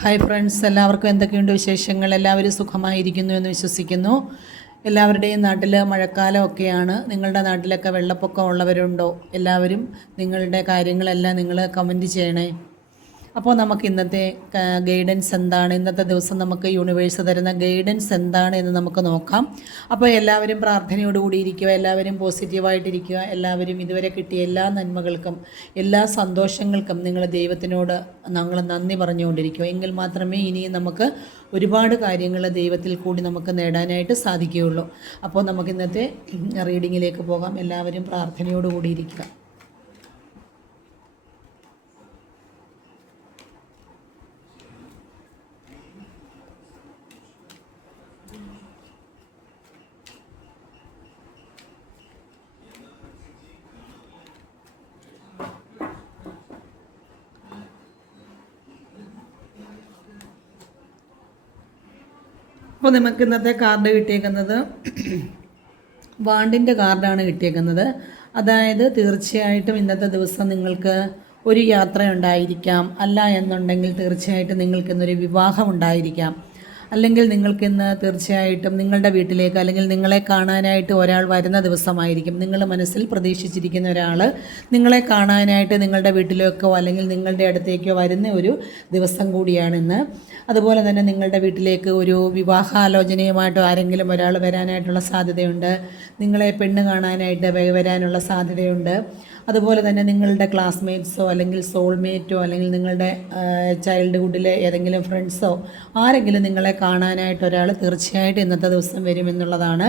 Hi friends, എല്ലാവർക്കും എന്തൊക്കെയുണ്ട് വിശേഷങ്ങൾ? എല്ലാവരും സുഖമായിരിക്കുന്നു എന്ന് വിശ്വസിക്കുന്നു. എല്ലാവരുടെയും നാട്ടിൽ മഴക്കാലമൊക്കെയാണ്. നിങ്ങളുടെ നാട്ടിലൊക്കെ വെള്ളപ്പൊക്കം ഉള്ളവരുണ്ടോ? എല്ലാവരും നിങ്ങളുടെ കാര്യങ്ങളെല്ലാം നിങ്ങൾ കമൻറ്റ് ചെയ്യണേ. അപ്പോൾ നമുക്ക് ഇന്നത്തെ ഗൈഡൻസ് എന്താണ്, ഇന്നത്തെ ദിവസം നമുക്ക് യൂണിവേഴ്സ് തരുന്ന ഗൈഡൻസ് എന്താണ് എന്ന് നമുക്ക് നോക്കാം. അപ്പോൾ എല്ലാവരും പ്രാർത്ഥനയോടുകൂടി ഇരിക്കുക, എല്ലാവരും പോസിറ്റീവായിട്ടിരിക്കുക, എല്ലാവരും ഇതുവരെ കിട്ടിയ എല്ലാ നന്മകൾക്കും എല്ലാ സന്തോഷങ്ങൾക്കും നിങ്ങൾ ദൈവത്തിനോട് ഞങ്ങൾ നന്ദി പറഞ്ഞുകൊണ്ടിരിക്കുക. എങ്കിൽ മാത്രമേ ഇനിയും നമുക്ക് ഒരുപാട് കാര്യങ്ങൾ ദൈവത്തിൽ കൂടി നമുക്ക് നേടാനായിട്ട് സാധിക്കുകയുള്ളൂ. അപ്പോൾ നമുക്ക് ഇന്നത്തെ റീഡിങ്ങിലേക്ക് പോകാം. എല്ലാവരും പ്രാർത്ഥനയോടുകൂടി ഇരിക്കുക. അപ്പോൾ നമുക്ക് ഇന്നത്തെ കാർഡ് കിട്ടിയേക്കുന്നത് വാണ്ടിൻ്റെ കാർഡാണ് കിട്ടിയേക്കുന്നത്. അതായത് തീർച്ചയായിട്ടും ഇന്നത്തെ ദിവസം നിങ്ങൾക്ക് ഒരു യാത്ര ഉണ്ടായിരിക്കാം, അല്ല എന്നുണ്ടെങ്കിൽ തീർച്ചയായിട്ടും നിങ്ങൾക്കിന്നൊരു വിവാഹം ഉണ്ടായിരിക്കാം, അല്ലെങ്കിൽ നിങ്ങൾക്കിന്ന് തീർച്ചയായിട്ടും നിങ്ങളുടെ വീട്ടിലേക്ക് അല്ലെങ്കിൽ നിങ്ങളെ കാണാനായിട്ട് ഒരാൾ വരുന്ന ദിവസമായിരിക്കും. നിങ്ങൾ മനസ്സിൽ പ്രതീക്ഷിച്ചിരിക്കുന്ന ഒരാൾ നിങ്ങളെ കാണാനായിട്ട് നിങ്ങളുടെ വീട്ടിലേക്കോ അല്ലെങ്കിൽ നിങ്ങളുടെ അടുത്തേക്കോ വരുന്ന ഒരു ദിവസം കൂടിയാണിന്ന്. അതുപോലെ തന്നെ നിങ്ങളുടെ വീട്ടിലേക്ക് ഒരു വിവാഹാലോചനയുമായിട്ടോ ആരെങ്കിലും ഒരാൾ വരാനായിട്ടുള്ള സാധ്യതയുണ്ട്. നിങ്ങളെ പെണ്ണ് കാണാനായിട്ട് വരാനുള്ള സാധ്യതയുണ്ട്. അതുപോലെ തന്നെ നിങ്ങളുടെ ക്ലാസ്മേറ്റ്സോ അല്ലെങ്കിൽ സോൾമേറ്റോ അല്ലെങ്കിൽ നിങ്ങളുടെ ചൈൽഡ്ഹുഡിലെ ഏതെങ്കിലും ഫ്രണ്ട്സോ ആരെങ്കിലും നിങ്ങളെ കാണാനായിട്ട് ഒരാൾ തീർച്ചയായിട്ടും ഇന്നത്തെ ദിവസം വരുമെന്നുള്ളതാണ്.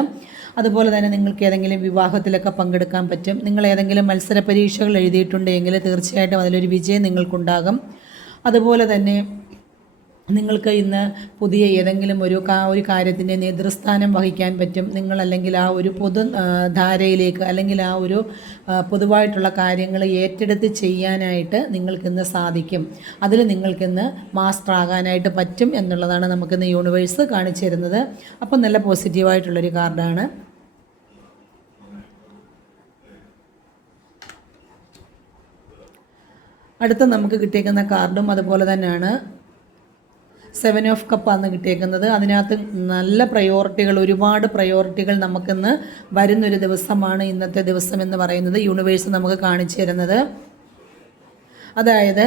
അതുപോലെ തന്നെ നിങ്ങൾക്ക് ഏതെങ്കിലും വിവാഹത്തിലൊക്കെ പങ്കെടുക്കാൻ പറ്റും. നിങ്ങൾ ഏതെങ്കിലും മത്സര പരീക്ഷകൾ എഴുതിയിട്ടുണ്ടെങ്കിൽ തീർച്ചയായിട്ടും അതിലൊരു വിജയം നിങ്ങൾക്കുണ്ടാകും. അതുപോലെ തന്നെ നിങ്ങൾക്ക് ഇന്ന് പുതിയ ഏതെങ്കിലും ഒരു കാര്യത്തിൻ്റെ നേതൃസ്ഥാനം വഹിക്കാൻ പറ്റും. നിങ്ങളല്ലെങ്കിൽ ആ ഒരു ധാരയിലേക്ക് അല്ലെങ്കിൽ ആ ഒരു പൊതുവായിട്ടുള്ള കാര്യങ്ങൾ ഏറ്റെടുത്ത് ചെയ്യാനായിട്ട് നിങ്ങൾക്കിന്ന് സാധിക്കും. അതിൽ നിങ്ങൾക്കിന്ന് മാസ്റ്റർ ആകാനായിട്ട് പറ്റും എന്നുള്ളതാണ് നമുക്കിന്ന് യൂണിവേഴ്സ് കാണിച്ചു തരുന്നത്. അപ്പം നല്ല പോസിറ്റീവായിട്ടുള്ളൊരു കാർഡാണ്. അടുത്ത നമുക്ക് കിട്ടിയേക്കുന്ന കാർഡും അതുപോലെ തന്നെയാണ് 7 ഓഫ് കപ്പാണ് കിട്ടിയേക്കുന്നത്. അതിനകത്ത് നല്ല പ്രയോറിറ്റികൾ, ഒരുപാട് പ്രയോറിറ്റികൾ നമുക്കിന്ന് വരുന്നൊരു ദിവസമാണ് ഇന്നത്തെ ദിവസം എന്ന് പറയുന്നത് യൂണിവേഴ്സ് നമുക്ക് കാണിച്ചു തരുന്നത്. അതായത്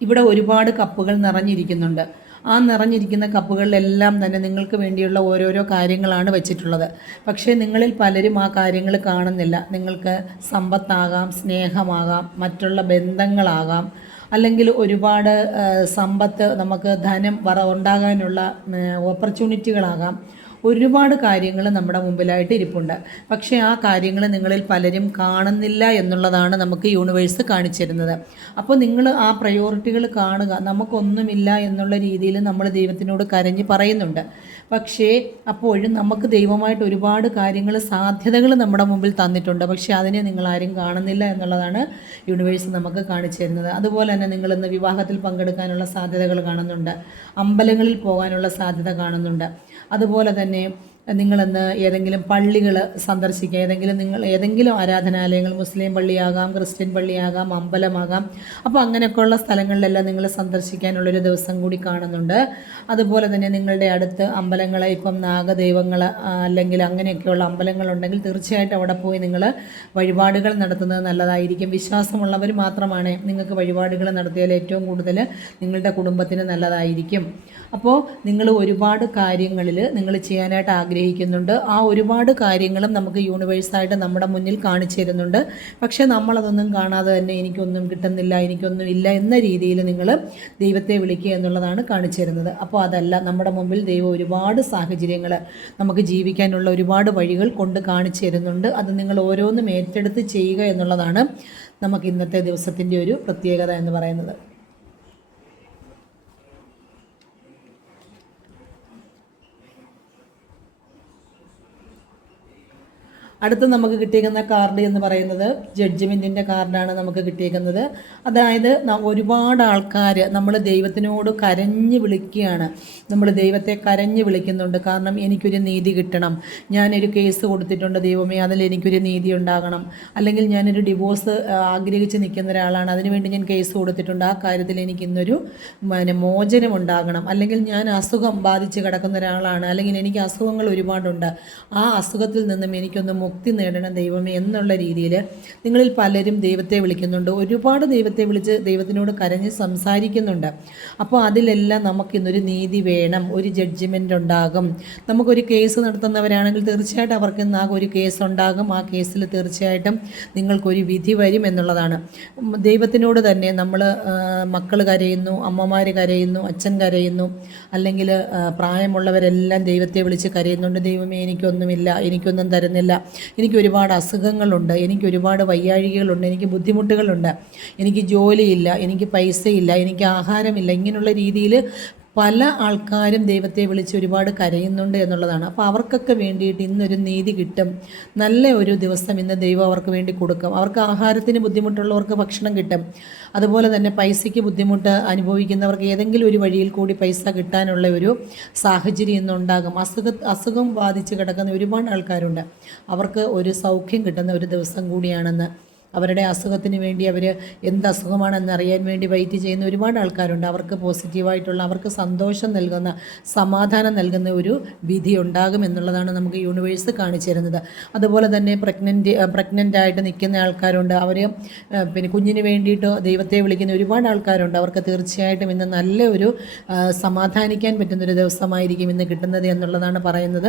ഇവിടെ ഒരുപാട് കപ്പുകൾ നിറഞ്ഞിരിക്കുന്നുണ്ട്. ആ നിറഞ്ഞിരിക്കുന്ന കപ്പുകളിലെല്ലാം തന്നെ നിങ്ങൾക്ക് വേണ്ടിയുള്ള ഓരോരോ കാര്യങ്ങളാണ് വെച്ചിട്ടുള്ളത്. പക്ഷേ നിങ്ങളിൽ പലരും ആ കാര്യങ്ങൾ കാണുന്നില്ല. നിങ്ങൾക്ക് സമ്പത്താകാം, സ്നേഹമാകാം, മറ്റുള്ള ബന്ധങ്ങളാകാം, അല്ലെങ്കിൽ ഒരുപാട് സമ്പത്ത്, നമുക്ക് ധനം ഉണ്ടാകാനുള്ള ഓപ്പർച്യൂണിറ്റികളാകാം. ഒരുപാട് കാര്യങ്ങൾ നമ്മുടെ മുമ്പിലായിട്ട് ഇരിപ്പുണ്ട്. പക്ഷേ ആ കാര്യങ്ങൾ നിങ്ങളിൽ പലരും കാണുന്നില്ല എന്നുള്ളതാണ് നമുക്ക് യൂണിവേഴ്സ് കാണിച്ചു തരുന്നത്. അപ്പോൾ നിങ്ങൾ ആ പ്രയോറിറ്റികൾ കാണുക. നമുക്കൊന്നുമില്ല എന്നുള്ള രീതിയിൽ നമ്മൾ ദൈവത്തിനോട് കരഞ്ഞ് പറയുന്നുണ്ട്. പക്ഷേ അപ്പോഴും നമുക്ക് ദൈവമായിട്ട് ഒരുപാട് കാര്യങ്ങൾ, സാധ്യതകൾ നമ്മുടെ മുമ്പിൽ തന്നിട്ടുണ്ട്. പക്ഷേ അതിനെ നിങ്ങളാരും കാണുന്നില്ല എന്നുള്ളതാണ് യൂണിവേഴ്സ് നമുക്ക് കാണിച്ചു തരുന്നത്. അതുപോലെ തന്നെ നിങ്ങളിന്ന് വിവാഹത്തിൽ പങ്കെടുക്കാനുള്ള സാധ്യതകൾ കാണുന്നുണ്ട്. അമ്പലങ്ങളിൽ പോകാനുള്ള സാധ്യത കാണുന്നുണ്ട്. അതുപോലെ തന്നെ നിങ്ങളിന്ന് ഏതെങ്കിലും പള്ളികൾ സന്ദർശിക്കുക, ഏതെങ്കിലും ആരാധനാലയങ്ങൾ, മുസ്ലിം പള്ളിയാകാം, ക്രിസ്ത്യൻ പള്ളിയാകാം, അമ്പലമാകാം. അപ്പോൾ അങ്ങനെയൊക്കെയുള്ള സ്ഥലങ്ങളിലെല്ലാം നിങ്ങൾ സന്ദർശിക്കാനുള്ളൊരു ദിവസം കൂടി കാണുന്നുണ്ട്. അതുപോലെ തന്നെ നിങ്ങളുടെ അടുത്ത് അമ്പലങ്ങൾ, ഇപ്പം നാഗദൈവങ്ങൾ അല്ലെങ്കിൽ അങ്ങനെയൊക്കെയുള്ള അമ്പലങ്ങളുണ്ടെങ്കിൽ തീർച്ചയായിട്ടും അവിടെ പോയി നിങ്ങൾ വഴിപാടുകൾ നടത്തുന്നത് നല്ലതായിരിക്കും. വിശ്വാസമുള്ളവർ മാത്രമാണ് നിങ്ങൾക്ക് വഴിപാടുകൾ നടത്തിയാൽ ഏറ്റവും കൂടുതൽ നിങ്ങളുടെ കുടുംബത്തിന് നല്ലതായിരിക്കും. അപ്പോൾ നിങ്ങൾ ഒരുപാട് കാര്യങ്ങളിൽ നിങ്ങൾ ചെയ്യാനായിട്ട് ആഗ്രഹിക്കുന്നുണ്ട്. ആ ഒരുപാട് കാര്യങ്ങളും നമുക്ക് യൂണിവേഴ്സായിട്ട് നമ്മുടെ മുന്നിൽ കാണിച്ചു തരുന്നുണ്ട്. പക്ഷേ നമ്മളതൊന്നും കാണാതെ തന്നെ എനിക്കൊന്നും കിട്ടുന്നില്ല, എനിക്കൊന്നും ഇല്ല എന്ന രീതിയിൽ നിങ്ങൾ ദൈവത്തെ വിളിക്കുക എന്നുള്ളതാണ് കാണിച്ചു തരുന്നത്. അപ്പോൾ അതല്ല, നമ്മുടെ മുമ്പിൽ ദൈവം ഒരുപാട് സാഹചര്യങ്ങൾ, നമുക്ക് ജീവിക്കാനുള്ള ഒരുപാട് വഴികൾ കൊണ്ട് കാണിച്ചു തരുന്നുണ്ട്. അത് നിങ്ങൾ ഓരോന്നും ഏറ്റെടുത്ത് ചെയ്യുക എന്നുള്ളതാണ് നമുക്ക് ഇന്നത്തെ ദിവസത്തിൻ്റെ ഒരു പ്രത്യേകത എന്ന് പറയുന്നത്. അടുത്ത് നമുക്ക് കിട്ടിയേക്കുന്ന കാർഡ് എന്ന് പറയുന്നത് ജഡ്ജ്മെൻറ്റിൻ്റെ കാർഡാണ് നമുക്ക് കിട്ടിയേക്കുന്നത്. അതായത് ഒരുപാട് ആൾക്കാർ നമ്മൾ ദൈവത്തിനോട് കരഞ്ഞ് വിളിക്കുകയാണ്. നമ്മൾ ദൈവത്തെ കരഞ്ഞ് വിളിക്കുന്നുണ്ട്. കാരണം എനിക്കൊരു നീതി കിട്ടണം, ഞാനൊരു കേസ് കൊടുത്തിട്ടുണ്ട് ദൈവമേ, അതിൽ എനിക്കൊരു നീതി ഉണ്ടാകണം. അല്ലെങ്കിൽ ഞാനൊരു ഡിവോഴ്സ് ആഗ്രഹിച്ച് നിൽക്കുന്ന ഒരാളാണ്, അതിനുവേണ്ടി ഞാൻ കേസ് കൊടുത്തിട്ടുണ്ട്, ആ കാര്യത്തിൽ എനിക്ക് ഇന്നൊരു മോചനം ഉണ്ടാകണം. അല്ലെങ്കിൽ ഞാൻ അസുഖം ബാധിച്ച് കിടക്കുന്ന ഒരാളാണ്, അല്ലെങ്കിൽ എനിക്ക് അസുഖങ്ങൾ ഒരുപാടുണ്ട്, ആ അസുഖത്തിൽ നിന്നും എനിക്കൊന്ന് മുക്തി നേടണം ദൈവമേ എന്നുള്ള രീതിയിൽ നിങ്ങളിൽ പലരും ദൈവത്തെ വിളിക്കുന്നുണ്ട്. ഒരുപാട് ദൈവത്തെ വിളിച്ച് ദൈവത്തിനോട് കരഞ്ഞ് സംസാരിക്കുന്നുണ്ട്. അപ്പോൾ അതിലെല്ലാം നമുക്കിന്നൊരു നീതി വേണം, ഒരു ജഡ്ജ്മെൻ്റ് ഉണ്ടാകും. നമുക്കൊരു കേസ് നടത്തുന്നവരാണെങ്കിൽ തീർച്ചയായിട്ടും അവർക്ക് ഇന്ന് ഒരു കേസ് ഉണ്ടാകും. ആ കേസിൽ തീർച്ചയായിട്ടും നിങ്ങൾക്കൊരു വിധി വരും എന്നുള്ളതാണ്. ദൈവത്തിനോട് തന്നെ നമ്മൾ മക്കൾ കരയുന്നു, അമ്മമാർ കരയുന്നു, അച്ഛൻ കരയുന്നു, അല്ലെങ്കിൽ പ്രായമുള്ളവരെല്ലാം ദൈവത്തെ വിളിച്ച് കരയുന്നുണ്ട്. ദൈവമേ എനിക്കൊന്നുമില്ല, എനിക്കൊന്നും തരുന്നില്ല, എനിക്ക് ഒരുപാട് അസുഖങ്ങളുണ്ട്, എനിക്ക് ഒരുപാട് വയ്യാഴികകളുണ്ട്, എനിക്ക് ബുദ്ധിമുട്ടുകളുണ്ട്, എനിക്ക് ജോലിയില്ല, എനിക്ക് പൈസയില്ല, എനിക്ക് ആഹാരമില്ല. ഇങ്ങനെയുള്ള രീതിയിൽ പല ആൾക്കാരും ദൈവത്തെ വിളിച്ച് ഒരുപാട് കരയുന്നുണ്ട് എന്നുള്ളതാണ്. അപ്പോൾ അവർക്കൊക്കെ വേണ്ടിയിട്ട് ഇന്നൊരു നീതി കിട്ടും. നല്ല ഒരു ദിവസം ഇന്ന് ദൈവം അവർക്ക് വേണ്ടി കൊടുക്കും. അവർക്ക് ആഹാരത്തിന് ബുദ്ധിമുട്ടുള്ളവർക്ക് ഭക്ഷണം കിട്ടും. അതുപോലെ തന്നെ പൈസയ്ക്ക് ബുദ്ധിമുട്ട് അനുഭവിക്കുന്നവർക്ക് ഏതെങ്കിലും ഒരു വഴിയിൽ കൂടി പൈസ കിട്ടാനുള്ള ഒരു സാഹചര്യം ഇന്നുണ്ടാകും. അസുഖം ബാധിച്ച് കിടക്കുന്ന ഒരുപാട് ആൾക്കാരുണ്ട്. അവർക്ക് ഒരു സൗഖ്യം കിട്ടുന്ന ഒരു ദിവസം കൂടിയാണെന്ന്. അവരുടെ അസുഖത്തിന് വേണ്ടി അവർ എന്ത് അസുഖമാണെന്ന് അറിയാൻ വേണ്ടി വെയിറ്റ് ചെയ്യുന്ന ഒരുപാട് ആൾക്കാരുണ്ട്. അവർക്ക് പോസിറ്റീവായിട്ടുള്ള, അവർക്ക് സന്തോഷം നൽകുന്ന, സമാധാനം നൽകുന്ന ഒരു വിധി ഉണ്ടാകും എന്നുള്ളതാണ് നമുക്ക് യൂണിവേഴ്സ് കാണിച്ചു തരുന്നത്. അതുപോലെ തന്നെ പ്രഗ്നൻ്റ് ആയിട്ട് നിൽക്കുന്ന ആൾക്കാരുണ്ട്. അവർ പിന്നെ കുഞ്ഞിന് വേണ്ടിയിട്ട് ദൈവത്തെ വിളിക്കുന്ന ഒരുപാട് ആൾക്കാരുണ്ട്. അവർക്ക് തീർച്ചയായിട്ടും ഇന്ന് നല്ല ഒരു സമാധാനിക്കാൻ പറ്റുന്നൊരു ദിവസമായിരിക്കും ഇന്ന് കിട്ടുന്നത് എന്നുള്ളതാണ് പറയുന്നത്.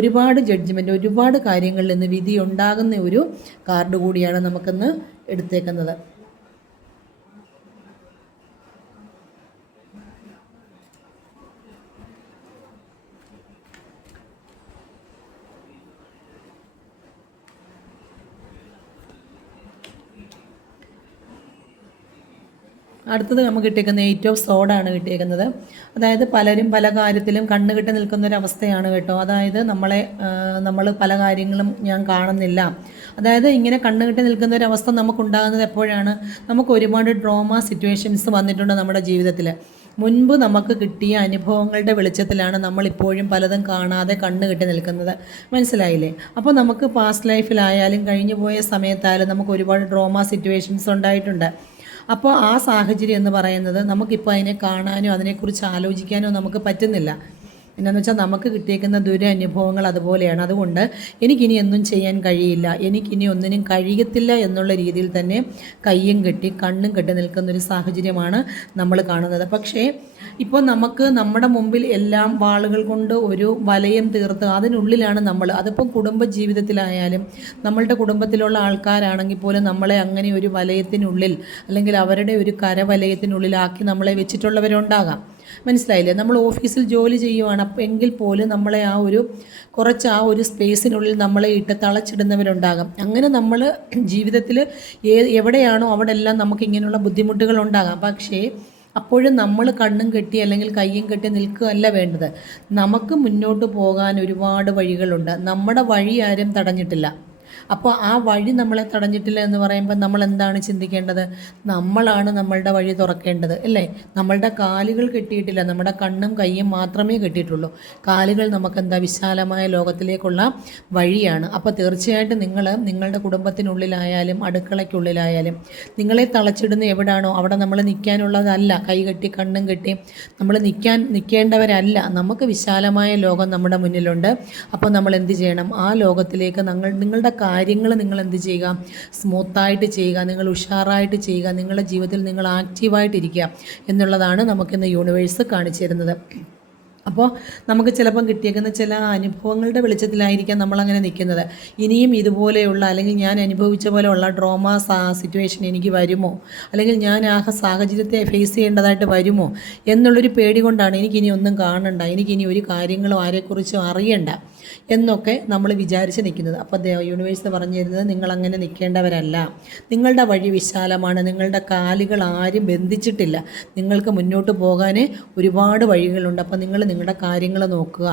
ഒരുപാട് ജഡ്ജ്മെൻറ്റ്, ഒരുപാട് കാര്യങ്ങളിൽ നിന്ന് വിധി ഉണ്ടാകുന്ന ഒരു കാർഡ് കൂടിയാണ് നമുക്കിന്ന് എടുത്തേക്കുന്നത്. അടുത്തത് നമുക്ക് കിട്ടിയേക്കുന്നത് 8 ഓഫ് സോഡാണ് കിട്ടിയേക്കുന്നത്. അതായത് പലരും പല കാര്യത്തിലും കണ്ണുകെട്ടി നിൽക്കുന്നൊരവസ്ഥയാണ് കേട്ടോ. അതായത് നമ്മൾ പല കാര്യങ്ങളും ഞാൻ കാണുന്നില്ല. അതായത് ഇങ്ങനെ കണ്ണുകെട്ടി നിൽക്കുന്നൊരവസ്ഥ നമുക്കുണ്ടാകുന്നത് എപ്പോഴാണ്? നമുക്ക് ഒരുപാട് ട്രോമ സിറ്റുവേഷൻസ് വന്നിട്ടുണ്ട് നമ്മുടെ ജീവിതത്തിൽ. മുൻപ് നമുക്ക് കിട്ടിയ അനുഭവങ്ങളുടെ വെളിച്ചത്തിലാണ് നമ്മളിപ്പോഴും പലതും കാണാതെ കണ്ണ് കെട്ടി നിൽക്കുന്നത്. മനസ്സിലായില്ലേ? അപ്പോൾ നമുക്ക് പാസ്റ്റ് ലൈഫിലായാലും കഴിഞ്ഞു പോയ സമയത്തായാലും നമുക്ക് ഒരുപാട് ട്രോമ സിറ്റുവേഷൻസ് ഉണ്ടായിട്ടുണ്ട്. അപ്പോൾ ആ സാഹചര്യം എന്ന് പറയുന്നത് നമുക്കിപ്പോൾ അതിനെ കാണാനോ അതിനെക്കുറിച്ച് ആലോചിക്കാനോ നമുക്ക് പറ്റുന്നില്ല. എന്നാന്ന് വെച്ചാൽ നമുക്ക് കിട്ടിയേക്കുന്ന ദുരനുഭവങ്ങൾ അതുപോലെയാണ്. അതുകൊണ്ട് എനിക്കിനി ഒന്നും ചെയ്യാൻ കഴിയില്ല, എനിക്കിനി ഒന്നിനും കഴിയത്തില്ല എന്നുള്ള രീതിയിൽ തന്നെ കയ്യും കെട്ടി കണ്ണും കെട്ടി നിൽക്കുന്നൊരു സാഹചര്യമാണ് നമ്മൾ കാണുന്നത്. പക്ഷേ ഇപ്പോൾ നമുക്ക് നമ്മുടെ മുമ്പിൽ എല്ലാം വാളുകൾ കൊണ്ട് ഒരു വലയം തീർത്ത് അതിനുള്ളിലാണ് നമ്മൾ. അതിപ്പം കുടുംബ ജീവിതത്തിലായാലും നമ്മളുടെ കുടുംബത്തിലുള്ള ആൾക്കാരാണെങ്കിൽ പോലും നമ്മളെ അങ്ങനെ ഒരു വലയത്തിനുള്ളിൽ അല്ലെങ്കിൽ അവരുടെ ഒരു കരവലയത്തിനുള്ളിലാക്കി നമ്മളെ വെച്ചിട്ടുള്ളവരുണ്ടാകാം. മനസ്സിലായില്ലേ? നമ്മൾ ഓഫീസിൽ ജോലി ചെയ്യുവാണ്, അപ്പോൾ എങ്കിൽ പോലും നമ്മളെ ആ ഒരു സ്പേസിനുള്ളിൽ നമ്മളെ ഇട്ട് തളച്ചിടുന്നവരുണ്ടാകാം. അങ്ങനെ നമ്മൾ ജീവിതത്തിൽ എവിടെയാണോ അവിടെ എല്ലാം നമുക്ക് ഇങ്ങനെയുള്ള ബുദ്ധിമുട്ടുകൾ ഉണ്ടാകാം. പക്ഷേ അപ്പോഴും നമ്മൾ കണ്ണും കെട്ടി അല്ലെങ്കിൽ കയ്യും കെട്ടി നിൽക്കുകയല്ല വേണ്ടത്. നമുക്ക് മുന്നോട്ട് പോകാൻ ഒരുപാട് വഴികളുണ്ട്. നമ്മുടെ വഴി ആരും തടഞ്ഞിട്ടില്ല. അപ്പോൾ ആ വഴി നമ്മളെ തടഞ്ഞിട്ടില്ല എന്ന് പറയുമ്പോൾ നമ്മൾ എന്താണ് ചിന്തിക്കേണ്ടത്? നമ്മളാണ് നമ്മളുടെ വഴി തുറക്കേണ്ടത്, അല്ലേ? നമ്മളുടെ കാലുകൾ കെട്ടിയിട്ടില്ല, നമ്മുടെ കണ്ണും കയ്യും മാത്രമേ കെട്ടിയിട്ടുള്ളൂ. കാലുകൾ നമുക്കെന്താ വിശാലമായ ലോകത്തിലേക്കുള്ള വഴിയാണ്. അപ്പോൾ തീർച്ചയായിട്ടും നിങ്ങളുടെ കുടുംബത്തിനുള്ളിലായാലും അടുക്കളയ്ക്കുള്ളിലായാലും നിങ്ങളെ തളച്ചിടുന്ന എവിടാണോ അവിടെ നമ്മൾ നിൽക്കാനുള്ളതല്ല. കൈ കെട്ടി കണ്ണും കെട്ടി നമ്മൾ നിൽക്കേണ്ടവരല്ല. നമുക്ക് വിശാലമായ ലോകം നമ്മുടെ മുന്നിലുണ്ട്. അപ്പോൾ നമ്മൾ എന്ത് ചെയ്യണം? ആ ലോകത്തിലേക്ക് നിങ്ങളുടെ കാര്യങ്ങൾ നിങ്ങൾ എന്ത് ചെയ്യുക? സ്മൂത്തായിട്ട് ചെയ്യുക, നിങ്ങൾ ഉഷാറായിട്ട് ചെയ്യുക, നിങ്ങളുടെ ജീവിതത്തിൽ നിങ്ങൾ ആക്റ്റീവായിട്ടിരിക്കുക എന്നുള്ളതാണ് നമുക്കിന്ന് യൂണിവേഴ്സ് കാണിച്ചു തരുന്നത്. അപ്പോൾ നമുക്ക് ചിലപ്പം കിട്ടിയേക്കുന്ന ചില അനുഭവങ്ങളുടെ വെളിച്ചത്തിലായിരിക്കാം നമ്മളങ്ങനെ നിൽക്കുന്നത്. ഇനിയും ഇതുപോലെയുള്ള അല്ലെങ്കിൽ ഞാൻ അനുഭവിച്ച പോലെയുള്ള ട്രോമ സിറ്റുവേഷൻ എനിക്ക് വരുമോ, അല്ലെങ്കിൽ ഞാൻ ആ സാഹചര്യത്തെ ഫേസ് ചെയ്യേണ്ടതായിട്ട് വരുമോ എന്നുള്ളൊരു പേടി കൊണ്ടാണ് എനിക്കിനി ഒന്നും കാണണ്ട, എനിക്കിനി ഒരു കാര്യങ്ങളും ആരെക്കുറിച്ചും അറിയണ്ട എന്നൊക്കെ നമ്മൾ വിചാരിച്ച് നിൽക്കുന്നത്. അപ്പോൾ യൂണിവേഴ്സ് പറഞ്ഞു തരുന്നത് നിങ്ങളങ്ങനെ നിൽക്കേണ്ടവരല്ല. നിങ്ങളുടെ വഴി വിശാലമാണ്. നിങ്ങളുടെ കാലുകൾ ആരും ബന്ധിച്ചിട്ടില്ല. നിങ്ങൾക്ക് മുന്നോട്ട് പോകാൻ ഒരുപാട് വഴികളുണ്ട്. അപ്പോൾ നിങ്ങൾ നിങ്ങളുടെ കാര്യങ്ങൾ നോക്കുക.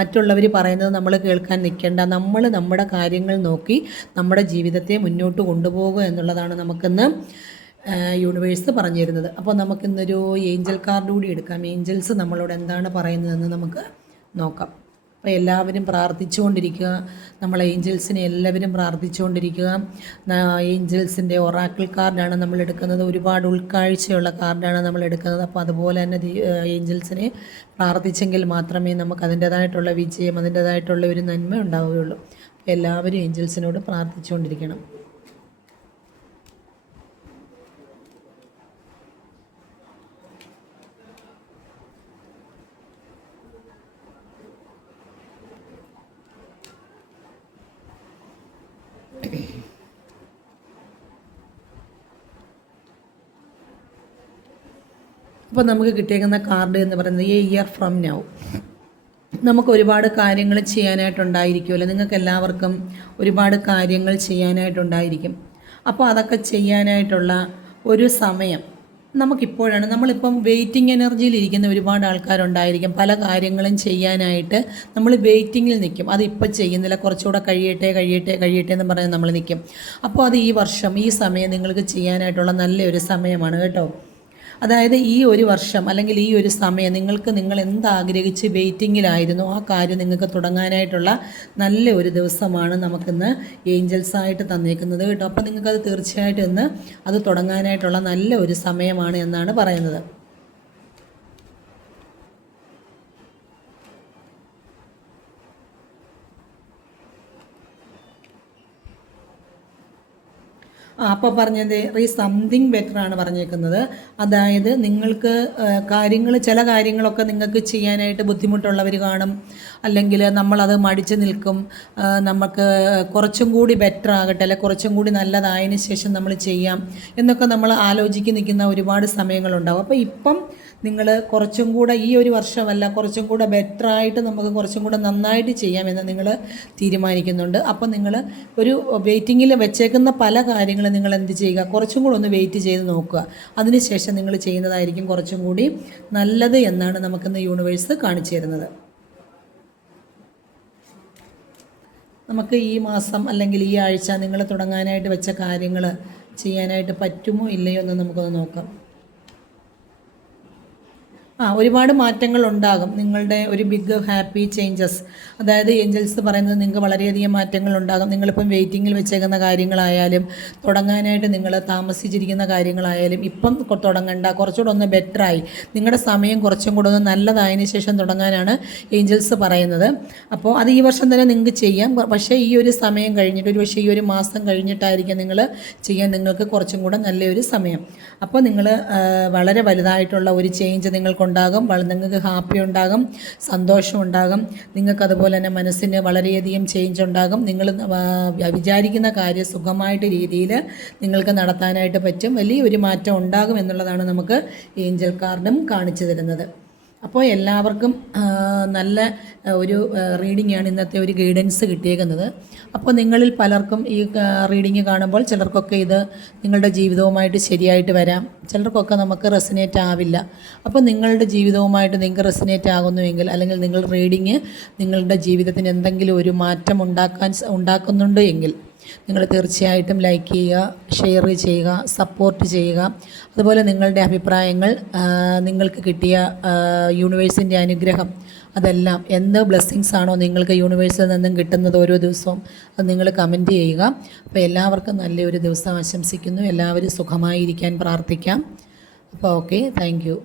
മറ്റുള്ളവർ പറയുന്നത് നമ്മൾ കേൾക്കാൻ നിൽക്കേണ്ട. നമ്മൾ നമ്മുടെ കാര്യങ്ങൾ നോക്കി നമ്മുടെ ജീവിതത്തെ മുന്നോട്ട് കൊണ്ടുപോകുക എന്നുള്ളതാണ് നമുക്കിന്ന് യൂണിവേഴ്സ് പറഞ്ഞു തരുന്നത്. അപ്പോൾ നമുക്കിന്നൊരു ഏഞ്ചൽ കാർഡ് കൂടി എടുക്കാം. ഏഞ്ചൽസ് നമ്മളോട് എന്താണ് പറയുന്നതെന്ന് നമുക്ക് നോക്കാം. അപ്പോൾ എല്ലാവരും പ്രാർത്ഥിച്ചുകൊണ്ടിരിക്കുക. നമ്മൾ ഏഞ്ചൽസിനെ എല്ലാവരും പ്രാർത്ഥിച്ചുകൊണ്ടിരിക്കുക. ഏഞ്ചൽസിൻ്റെ ഒറാക്കിൾ കാർഡാണ് നമ്മൾ എടുക്കുന്നത്. ഒരുപാട് ഉൾക്കാഴ്ചയുള്ള കാർഡാണ് നമ്മൾ എടുക്കുന്നത്. അപ്പോൾ അതുപോലെ തന്നെ ഏഞ്ചൽസിനെ പ്രാർത്ഥിച്ചെങ്കിൽ മാത്രമേ നമുക്ക് അതിൻ്റേതായിട്ടുള്ള വിജയം, അതിൻ്റേതായിട്ടുള്ള ഒരു നന്മ ഉണ്ടാവുകയുള്ളൂ. എല്ലാവരും ഏഞ്ചൽസിനോട് പ്രാർത്ഥിച്ചുകൊണ്ടിരിക്കണം. അപ്പോൾ നമുക്ക് കിട്ടിയേക്കുന്ന കാർഡ് എന്ന് പറയുന്നത് എ ഇയർ ഫ്രം നൗ. നമുക്ക് ഒരുപാട് കാര്യങ്ങൾ ചെയ്യാനായിട്ടുണ്ടായിരിക്കുമല്ലോ. നിങ്ങൾക്ക് എല്ലാവർക്കും ഒരുപാട് കാര്യങ്ങൾ ചെയ്യാനായിട്ടുണ്ടായിരിക്കും. അപ്പോൾ അതൊക്കെ ചെയ്യാനായിട്ടുള്ള ഒരു സമയം നമുക്കിപ്പോഴാണ്. നമ്മളിപ്പം വെയിറ്റിംഗ് എനർജിയിലിരിക്കുന്ന ഒരുപാട് ആൾക്കാരുണ്ടായിരിക്കും. പല കാര്യങ്ങളും ചെയ്യാനായിട്ട് നമ്മൾ വെയിറ്റിങ്ങിൽ നിൽക്കും. അതിപ്പോൾ ചെയ്യുന്നില്ല, കുറച്ചുകൂടെ കഴിയട്ടെ എന്ന് പറഞ്ഞ് നമ്മൾ നിൽക്കും. അപ്പോൾ അത് ഈ വർഷം ഈ സമയം നിങ്ങൾക്ക് ചെയ്യാനായിട്ടുള്ള നല്ലൊരു സമയമാണ് കേട്ടോ. അതായത് ഈ ഒരു വർഷം അല്ലെങ്കിൽ ഈ ഒരു സമയം നിങ്ങൾ എന്താഗ്രഹിച്ച് വെയിറ്റിങ്ങിലായിരുന്നു ആ കാര്യം നിങ്ങൾക്ക് തുടങ്ങാനായിട്ടുള്ള നല്ല ഒരു ദിവസമാണ് നമുക്കിന്ന് ഏഞ്ചൽസായിട്ട് തന്നേക്കുന്നത് കേട്ടോ. അപ്പോൾ നിങ്ങൾക്കത് തീർച്ചയായിട്ടും ഇന്ന് അത് തുടങ്ങാനായിട്ടുള്ള നല്ല ഒരു സമയമാണ് എന്നാണ് പറയുന്നത്. അപ്പോൾ പറഞ്ഞത് സംതിങ് ബെറ്റർ ആണ് പറഞ്ഞേക്കുന്നത്. അതായത് നിങ്ങൾക്ക് ചില കാര്യങ്ങളൊക്കെ നിങ്ങൾക്ക് ചെയ്യാനായിട്ട് ബുദ്ധിമുട്ടുള്ളവർ കാണും, അല്ലെങ്കിൽ നമ്മളത് മടിച്ച് നിൽക്കും. നമുക്ക് കുറച്ചും കൂടി ബെറ്റർ ആകട്ടെ, അല്ലെങ്കിൽ കുറച്ചും കൂടി നല്ലതായതിനു ശേഷം നമ്മൾ ചെയ്യാം എന്നൊക്കെ നമ്മൾ ആലോചിച്ച് നിൽക്കുന്ന ഒരുപാട് സമയങ്ങളുണ്ടാവും. അപ്പോൾ ഇപ്പം നിങ്ങൾ കുറച്ചും കൂടെ ഈ ഒരു വർഷമല്ല, കുറച്ചും കൂടെ ബെറ്ററായിട്ട് നമുക്ക് കുറച്ചും കൂടെ നന്നായിട്ട് ചെയ്യാമെന്ന് നിങ്ങൾ തീരുമാനിക്കുന്നുണ്ട്. അപ്പം നിങ്ങൾ ഒരു വെയിറ്റിങ്ങിൽ വെച്ചേക്കുന്ന പല കാര്യങ്ങളും നിങ്ങൾ എന്ത് ചെയ്യുക, കുറച്ചും കൂടെ ഒന്ന് വെയിറ്റ് ചെയ്ത് നോക്കുക. അതിനുശേഷം നിങ്ങൾ ചെയ്യുന്നതായിരിക്കും കുറച്ചും കൂടി നല്ലത് എന്നാണ് നമുക്കിന്ന് യൂണിവേഴ്സ് കാണിച്ചു തരുന്നത്. നമുക്ക് ഈ മാസം അല്ലെങ്കിൽ ഈ ആഴ്ച നിങ്ങൾ തുടങ്ങാനായിട്ട് വെച്ച കാര്യങ്ങൾ ചെയ്യാനായിട്ട് പറ്റുമോ ഇല്ലയോ എന്ന് നമുക്കൊന്ന് നോക്കാം. ഒരുപാട് മാറ്റങ്ങൾ ഉണ്ടാകും. നിങ്ങളുടെ ഒരു ബിഗ് ഹാപ്പി ചേഞ്ചസ്, അതായത് ഏഞ്ചൽസ് പറയുന്നത് നിങ്ങൾക്ക് വളരെയധികം മാറ്റങ്ങൾ ഉണ്ടാകും. നിങ്ങളിപ്പം വെയിറ്റിങ്ങിൽ വെച്ചേക്കുന്ന കാര്യങ്ങളായാലും തുടങ്ങാനായിട്ട് നിങ്ങൾ താമസിച്ചിരിക്കുന്ന കാര്യങ്ങളായാലും ഇപ്പം തുടങ്ങണ്ട, കുറച്ചുകൂടെ ഒന്ന് ബെറ്ററായി നിങ്ങളുടെ സമയം കുറച്ചും കൂടെ ഒന്ന് നല്ലതായതിനു ശേഷം തുടങ്ങാനാണ് ഏഞ്ചൽസ് പറയുന്നത്. അപ്പോൾ അത് ഈ വർഷം തന്നെ നിങ്ങൾക്ക് ചെയ്യാം. പക്ഷേ ഈ ഒരു സമയം കഴിഞ്ഞിട്ട്, ഒരു പക്ഷേ ഈ ഒരു മാസം കഴിഞ്ഞിട്ടായിരിക്കും നിങ്ങൾ ചെയ്യാൻ നിങ്ങൾക്ക് കുറച്ചും കൂടെ നല്ലൊരു സമയം. അപ്പോൾ നിങ്ങൾ വളരെ വലുതായിട്ടുള്ള ഒരു ചേഞ്ച് നിങ്ങൾക്കുണ്ടാകും. നിങ്ങൾക്ക് ഹാപ്പി ഉണ്ടാകും, സന്തോഷം ഉണ്ടാകും. നിങ്ങൾക്ക് അതുപോലെ തന്നെ മനസ്സിന് വളരെയധികം ചേഞ്ച് ഉണ്ടാകും. നിങ്ങൾ വിചാരിക്കുന്ന കാര്യം സുഖമായിട്ട് രീതിയിൽ നിങ്ങൾക്ക് നടത്താനായിട്ട് പറ്റും. വലിയൊരു മാറ്റം ഉണ്ടാകും എന്നുള്ളതാണ് നമുക്ക് ഏഞ്ചൽ കാർഡും കാണിച്ചു തരുന്നത്. അപ്പോൾ എല്ലാവർക്കും നല്ല ഒരു റീഡിങ്ങാണ് ഇന്നത്തെ ഒരു ഗൈഡൻസ് കിട്ടിയേക്കുന്നത്. അപ്പോൾ നിങ്ങളിൽ പലർക്കും ഈ റീഡിങ് കാണുമ്പോൾ ചിലർക്കൊക്കെ ഇത് നിങ്ങളുടെ ജീവിതവുമായിട്ട് ശരിയായിട്ട് വരാം, ചിലർക്കൊക്കെ നമുക്ക് റെസിനേറ്റ് ആവില്ല. അപ്പോൾ നിങ്ങളുടെ ജീവിതവുമായിട്ട് നിങ്ങൾക്ക് റെസിനേറ്റ് ആകുന്നുവെങ്കിൽ, അല്ലെങ്കിൽ നിങ്ങൾ റീഡിങ് നിങ്ങളുടെ ജീവിതത്തിന് എന്തെങ്കിലും ഒരു മാറ്റം ഉണ്ടാക്കുന്നുണ്ട് എങ്കിൽ നിങ്ങൾ തീർച്ചയായിട്ടും ലൈക്ക് ചെയ്യുക, ഷെയർ ചെയ്യുക, സപ്പോർട്ട് ചെയ്യുക. അതുപോലെ നിങ്ങളുടെ അഭിപ്രായങ്ങൾ, നിങ്ങൾക്ക് കിട്ടിയ യൂണിവേഴ്സിൻ്റെ അനുഗ്രഹം, അതെല്ലാം എന്ത് ബ്ലെസ്സിങ്സ് ആണോ നിങ്ങൾക്ക് യൂണിവേഴ്സിൽ നിന്നും കിട്ടുന്നത് ഓരോ ദിവസവും, അത് നിങ്ങൾ കമൻറ്റ് ചെയ്യുക. അപ്പോൾ എല്ലാവർക്കും നല്ലൊരു ദിവസം ആശംസിക്കുന്നു. എല്ലാവരും സുഖമായിരിക്കാൻ പ്രാർത്ഥിക്കാം. അപ്പോൾ ഓക്കെ, താങ്ക് യു.